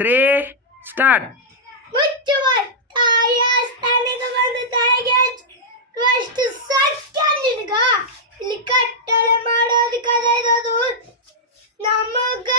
3 start. ಮುಚ್ಚುವ ತಾಯಿಯ ಸ್ಥಾನಕ್ಕೆ ಬಂದು ತಾಯಿಗೆ ಎಷ್ಟು ಸತ್ಯ ನಿನಗ ಇಲ್ಲಿ ಕಟ್ಟಳೆ ಮಾಡೋದು ಕಲಿಯೋದು ನಮಗ